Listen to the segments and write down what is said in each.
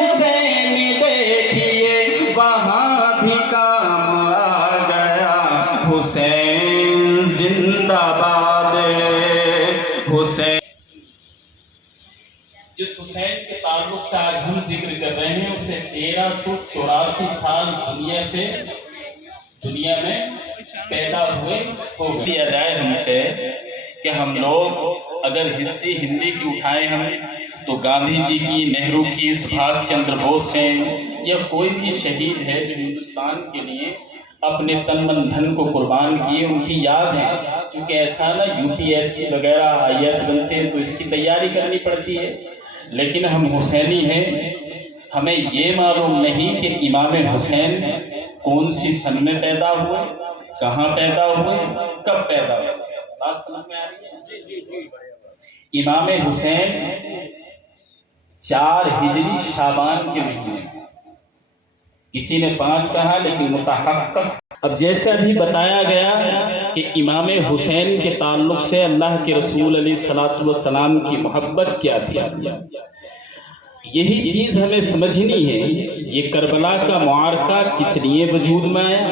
حسین دیکھیے وہاں بھی کام آ گیا، حسین زندہ باد حسین۔ جس حسین کے تعلق سے آج ہم ذکر کر رہے ہیں اسے 1384 سال دنیا میں پیدا ہوئے ہو گئے۔ یہ رائے ہم سے کہ ہم لوگ اگر ہسٹری ہندی کی اٹھائیں ہم تو گاندھی جی کی، نہرو کی، سبھاش چندر بوس ہیں، یا کوئی بھی شہید ہے جو ہندوستان کے لیے اپنے تن من دھن کو قربان کیے، ان کی یاد ہے۔ کیونکہ ایسا نا UPSC وغیرہ IAS بنتے ہیں تو اس کی تیاری کرنی پڑتی ہے، لیکن ہم حسینی ہیں، ہمیں یہ معلوم نہیں کہ امام حسین کون سی سن میں پیدا ہوئے، کہاں پیدا ہوئے، کب پیدا ہوئے۔ بات سمجھ میں آ رہی ہے؟ امام حسین 4 ہجری شعبان کے مہینے، کسی نے 5 کہا لیکن متحقق۔ اب جیسے ابھی بتایا گیا کہ امام حسین کے تعلق سے اللہ کے رسول علیہ الصلوۃ والسلام کی محبت کیا تھی، یہی چیز ہمیں سمجھنی ہے۔ یہ کربلا کا معرکہ کس لیے وجود میں آیا،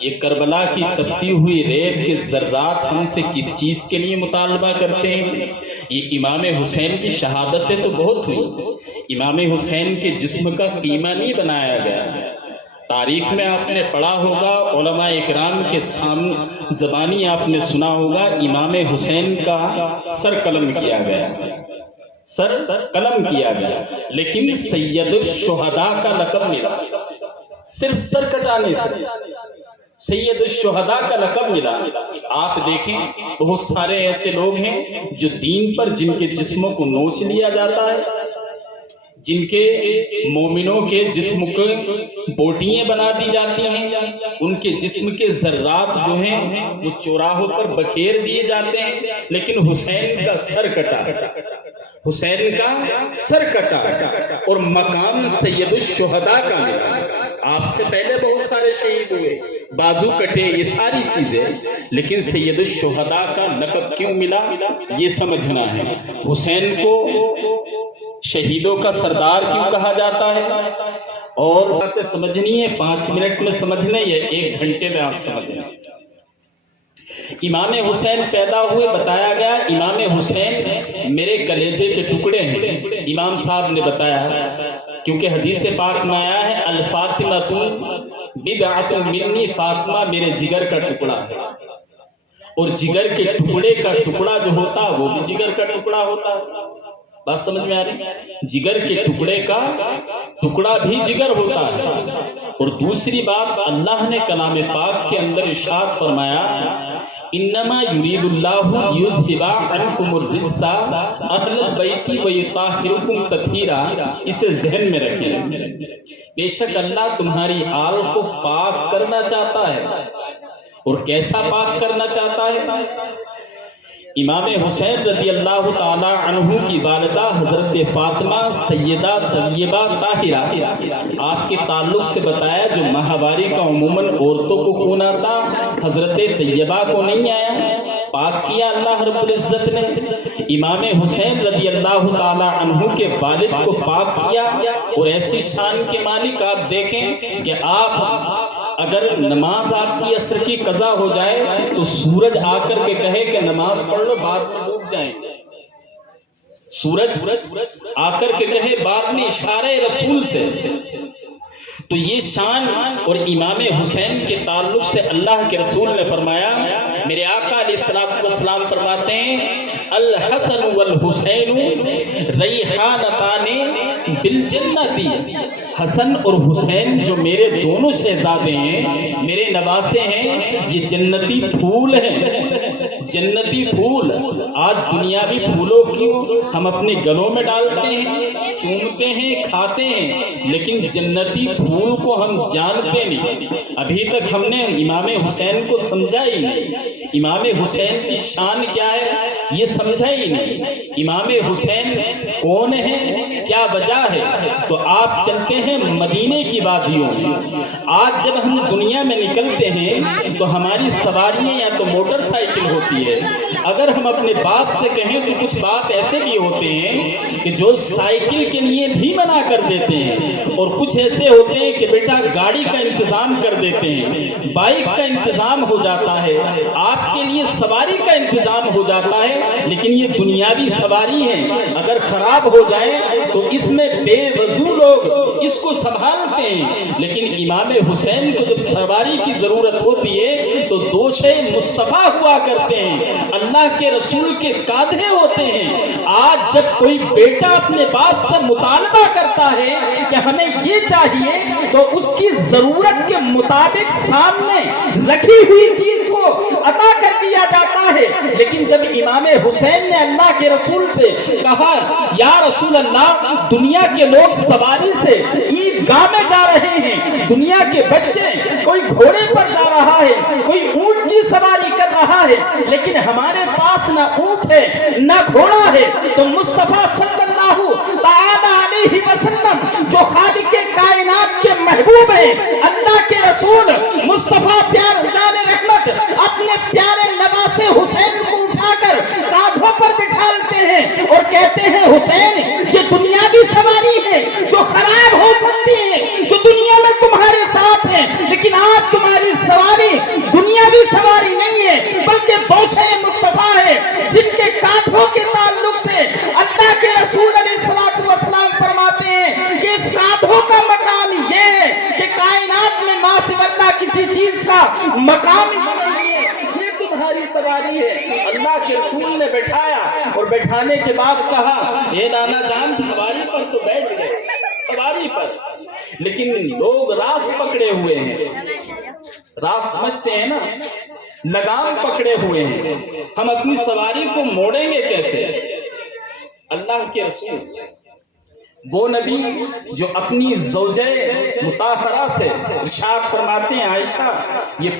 یہ کربلا کی تپتی ہوئی ریت کے ذرات ہم سے کس چیز کے لیے مطالبہ کرتے ہیں؟ یہ امام حسین کی شہادتیں تو بہت ہوئی، امام حسین کے جسم کا قیمہ نہیں بنایا گیا۔ تاریخ میں آپ نے پڑھا ہوگا، علماء اکرام کے زبانی آپ نے سنا ہوگا، امام حسین کا سر قلم کیا گیا، سر قلم کیا گیا، لیکن سید الشہداء کا لقب ملا، صرف سر کٹانے سے سید الشہداء کا لقب ملا۔ آپ دیکھیں بہت سارے ایسے لوگ ہیں جو دین پر جن کے جسموں کو نوچ لیا جاتا ہے، جن کے مومنوں کے جسم کو بوٹیاں بنا دی جاتی ہیں، ان کے جسم کے ذرات جو ہیں وہ چوراہوں پر بکھیر دیے جاتے ہیں، لیکن حسین کا سر کٹا، حسین کا سر کٹا اور مقام سید الشہداء کا ملا۔ آپ سے پہلے بہت سارے شہید ہوئے، بازو کٹے، یہ ساری چیزیں، لیکن سید الشہداء کا لقب کیوں ملا یہ سمجھنا ہے۔ حسین کو شہیدوں کا سردار کیوں کہا جاتا ہے، اور باتیں سمجھنی ہے 5 منٹ میں سمجھنے یا 1 گھنٹے میں آپ سمجھیں۔ امام حسین پیدا ہوئے، بتایا گیا امام حسین میرے کلیجے کے ٹکڑے ہیں، امام صاحب نے بتایا، کیونکہ حدیث پاک میں آیا ہے الفاطمۃ بدعۃ منی، فاطمہ میرے جگر کا ٹکڑا ہے، اور جگر کے ٹکڑے کا ٹکڑا جو ہوتا وہ بھی جگر کا ٹکڑا ہوتا ہے۔ بات سمجھ میں آ رہی ہے؟ جگر کے ٹکڑے کا ٹکڑا بھی جگر ہوتا ہے۔ اور دوسری بات، اللہ نے کلام پاک کے اندر ارشاد فرمایا انما یرید اللہ لیذھب عنکم الرجس اہل البیت ویطہرکم تطہیرا، اسے ذہن میں رکھیں، بے شک اللہ تمہاری آل کو پاک کرنا چاہتا ہے۔ اور کیسا پاک کرنا چاہتا ہے؟ امام حسین رضی اللہ تعالی عنہ کی والدہ حضرت فاطمہ سیدہ طیبہ طاہرہ، آپ کے تعلق سے بتایا جو ماہواری کا عموماً عورتوں کو خون آتا، حضرت طیبہ کو نہیں آیا، پاک کیا اللہ رب العزت نے۔ امام حسین رضی اللہ تعالی عنہ کے والد کو پاک کیا، اور ایسی شان کے مالک آپ دیکھیں کہ آپ اگر نماز آپ کی عصر کی قضا ہو جائے تو سورج آ کر کے کہے کہ نماز پڑھ لو، بعد میں ڈوب جائیں، سورج آ کر کے کہے بعد میں اشارہ رسول سے۔ تو یہ شان، اور امام حسین کے تعلق سے اللہ کے رسول نے فرمایا، میرے آقا علیہ الصلوۃ والسلام فرماتے ہیں الحسن والحسین ریحانتان بالجنت، حسن اور حسین جو میرے دونوں شہزادے ہیں، میرے نواسے ہیں، یہ جنتی پھول ہیں، جنتی پھول۔ آج دنیاوی پھولوں کیوں ہم اپنے گلوں میں ڈالتے ہیں، چومتے ہیں، کھاتے ہیں، لیکن جنتی پھول کو ہم جانتے نہیں۔ ابھی تک ہم نے امام حسین کو سمجھا ہی نہیں، امام حسین کی شان کیا ہے یہ سمجھا ہی نہیں۔ امام حسین کون ہے، کیا وجہ ہے؟ تو آپ چلتے ہیں مدینے کی وادیوں میں۔ آج جب ہم دنیا میں نکلتے ہیں تو ہماری سواریاں یا تو موٹر سائیکل ہوتی ہے، اگر ہم اپنے باپ سے کہیں تو کچھ باپ ایسے بھی ہوتے ہیں کہ جو سائیکل کے لیے بھی منع کر دیتے ہیں، اور کچھ ایسے ہوتے ہیں کہ بیٹا گاڑی کا انتظام کر دیتے ہیں، بائک کا انتظام ہو جاتا ہے، آپ کے لیے سواری کا انتظام ہو جاتا ہے، لیکن یہ دنیاوی سواری ہے، اگر خراب ہو جائے تو اس میں بے وضو لوگ اس کو سنبھالتے ہیں، لیکن امام حسین کو جب سواری کی ضرورت ہوتی ہے تو دوشے مصطفیٰ ہوا کرتے ہیں، اللہ کے رسول کے کاندھے ہوتے ہیں۔ آج جب کوئی بیٹا اپنے باپ سے مطالبہ کرتا ہے کہ ہمیں یہ چاہیے تو اس کی ضرورت کے مطابق سامنے رکھی ہوئی چیز کو عطا کر دیا جاتا ہے، لیکن جب امام حسین نے اللہ کے رسول سے کہا یا رسول اللہ دنیا کے لوگ سواری سے عیدگاہ میں جا رہے ہیں، دنیا کے بچے کوئی گھوڑے پر جا رہا ہے، کوئی اونٹ کی سواری کر رہا ہے، لیکن ہمارے پاس نہ اونٹ ہے نہ گھوڑا ہے، تو مصطفیٰ صلی اللہ تعالی علیہ وسلم جو خالق کائنات کے محبوب ہیں، اللہ کے رسول مصطفیٰ پیار جان رحمت اپنے پیارے نواسے حسین کو اٹھا کر کاندھوں پر بٹھالتے ہیں اور کہتے ہیں حسین یہ دنیاوی سواری ہے جو خراب ہو سکتی ہے، جو دنیا میں تمہارے ساتھ ہے، لیکن آج تمہاری سواری دنیاوی سواری نہیں ہے بلکہ دوشے مصطفیٰ ہے، جن کے کاندھوں کے تعلق سے اللہ کے رسول علیہ السلام فرماتے ہیں کہ اس کاندھوں کا مقام یہ ہے کہ کائنات میں ما سوی اللہ کسی چیز کا مقام نہیں ہے، یہ تمہاری سواری ہے۔ اللہ کے رسول نے بٹھایا اور بٹھانے کے بعد کہا اے نانا جان سواری پر تو بیٹھ گئے، سواری پر، لیکن لوگ راس پکڑے ہوئے ہیں، راس سمجھتے ہیں نا، لگام پکڑے ہوئے ہیں، ہم اپنی سواری کو موڑیں گے کیسے؟ اللہ کے رسول وہ نبی جو اپنی زوجہ مطہرہ سے ارشاد فرماتے ہیں عائشہ یہ